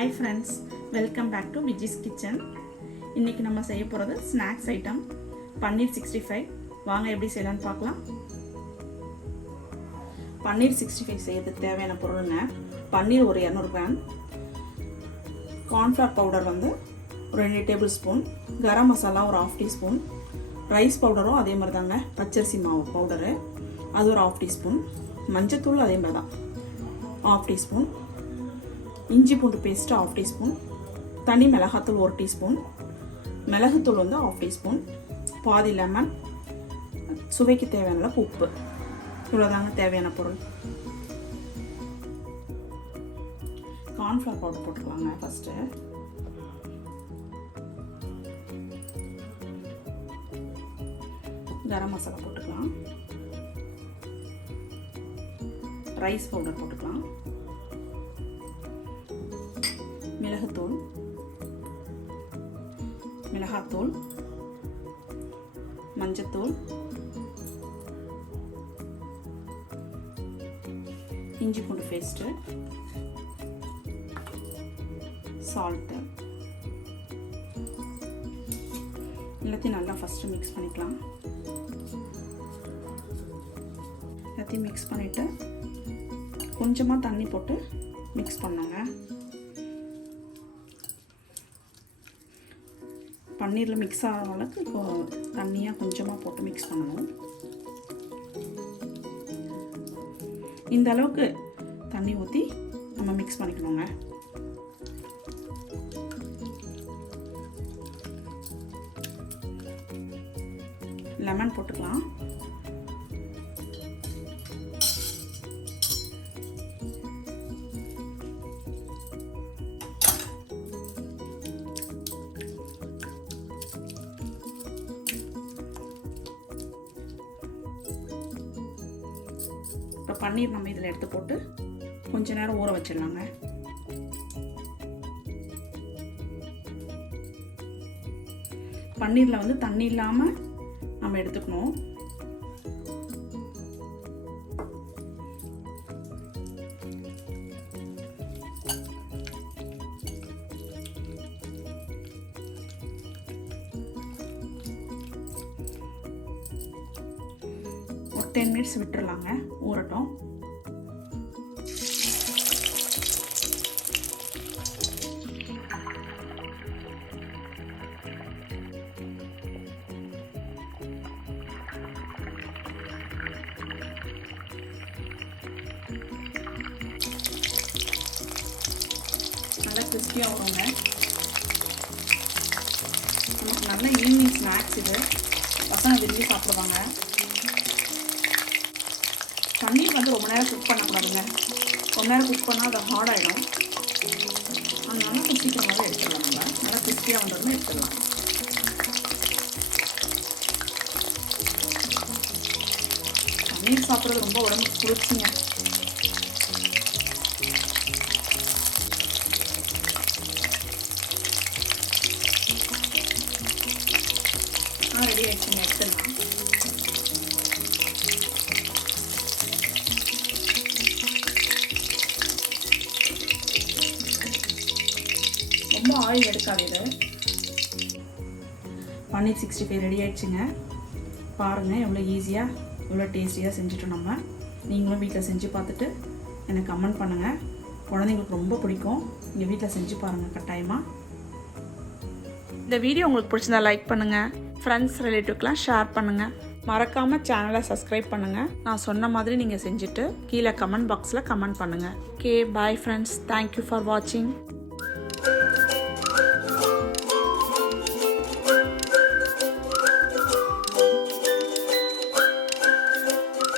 Hi friends, welcome back to Viji's Kitchen. இன்னைக்கு நம்ம செய்ய போறது ஸ்நாக்ஸ் ஐட்டம் பன்னீர் 65. வாங்க எப்படி செய்யலாம்னு பார்க்கலாம். பன்னீர் 65 செய்யறதுக்கு தேவையான பொருளுங்க. பன்னீர் ஒரு 200 கிராம், கார்ன்ஃப்ளவர் பவுடர் வந்து ஒரு 2 டேபிள் ஸ்பூன், கரம் மசாலா ஒரு 1/2 டீஸ்பூன், ரைஸ் பவுடரும் அதே மாதிரி தாங்க, பச்சரிசி மாவு பவுடரு அது ஒரு 1/2 டீஸ்பூன், மஞ்சத்தூள் அதே மாதிரி தான் 1/2 டீஸ்பூன், இஞ்சி பூண்டு பேஸ்ட்டு 1/2 டீஸ்பூன், தனி மிளகாத்தூள் 1 டீஸ்பூன், மிளகுத்தூள் வந்து 1/2 டீஸ்பூன், பாதி லெமன், சுவைக்கு தேவையான உப்பு. இவ்வளோதாங்க தேவையான பொருள். கார்ன்ஃப்ளவர் பவுடர் போட்டுக்கலாங்க. ஃபஸ்ட்டு கரம் மசாலா போட்டுக்கலாம், ரைஸ் பவுடர் போட்டுக்கலாம், மிளகுத்தூள், மிளகாத்தூள், மஞ்சத்தூள், இஞ்சி பூண்டு பேஸ்ட்டு, சால்ட்டு, எல்லாத்தையும் நல்லா ஃபஸ்ட்டு மிக்ஸ் பண்ணிக்கலாம். எல்லாத்தையும் மிக்ஸ் பண்ணிவிட்டு கொஞ்சமாக தண்ணி போட்டு மிக்ஸ் பண்ணுங்க. பன்னீரில் மிக்ஸ் ஆகிற அளவுக்கு இப்போ தண்ணியாக கொஞ்சமாக போட்டு மிக்ஸ் பண்ணணும். இந்த அளவுக்கு தண்ணி ஊற்றி நம்ம மிக்ஸ் பண்ணிக்கணுங்க. லெமன் போட்டுக்கலாம். இப்போ பன்னீர் நம்ம இதில் எடுத்து போட்டு கொஞ்ச நேரம் ஊற வச்சிடலாங்க. பன்னீரில் வந்து தண்ணி இல்லாமல் நம்ம எடுத்துக்கணும். ஒரு 10 மினிட்ஸ் விட்டுறலாங்க, ஊறட்டும். நல்லா கிறிஸ்பியாக வருங்க. நமக்கு நல்ல ஈவினிங் ஸ்நாக்ஸ் இது. பசங்க விரும்பி சாப்பிடுவாங்க. பன்னீர் வந்து ரொம்ப நேரம் குக் பண்ணக்கூடாதுங்க. ரொம்ப நேரம் குக் பண்ணால் அது ஹார்ட் ஆகிடும். அதனால கொஞ்சம் சீக்கிரமாகவே எடுத்துடலாம். நம்ம நல்லா கிறிஸ்பியாக வந்ததுன்னு எடுத்துடலாம். பன்னீர் சாப்பிட்றது ரொம்ப உடம்புக்கு குளிர்ச்சிங்க. ரெடி ஆகிடுச்சுங்க, எடுத்துடலாம். ரொம்ப ஆயில் எடுக்காது இது. பன்னீர் 65 ரெடி ஆயிடுச்சுங்க. பாருங்கள் எவ்வளோ ஈஸியாக எவ்வளோ டேஸ்டியாக செஞ்சுட்டோம். நம்ம நீங்களும் வீட்டில் செஞ்சு பார்த்துட்டு எனக்கு கமெண்ட் பண்ணுங்கள். குழந்தைங்களுக்கு ரொம்ப பிடிக்கும். நீங்கள் வீட்டில் செஞ்சு பாருங்கள் கட்டாயமாக. இந்த வீடியோ உங்களுக்கு பிடிச்சிருந்தா லைக் பண்ணுங்கள், ஃப்ரெண்ட்ஸ் ரிலேட்டிவ்க்கெலாம் ஷேர் பண்ணுங்கள். மறக்காமல் சேனலை சப்ஸ்கிரைப் பண்ணுங்கள். நான் சொன்ன மாதிரி நீங்கள் செஞ்சுட்டு கீழே கமெண்ட் பாக்ஸில் கமெண்ட் பண்ணுங்கள். Okay, bye friends. Thank you for வாட்சிங்.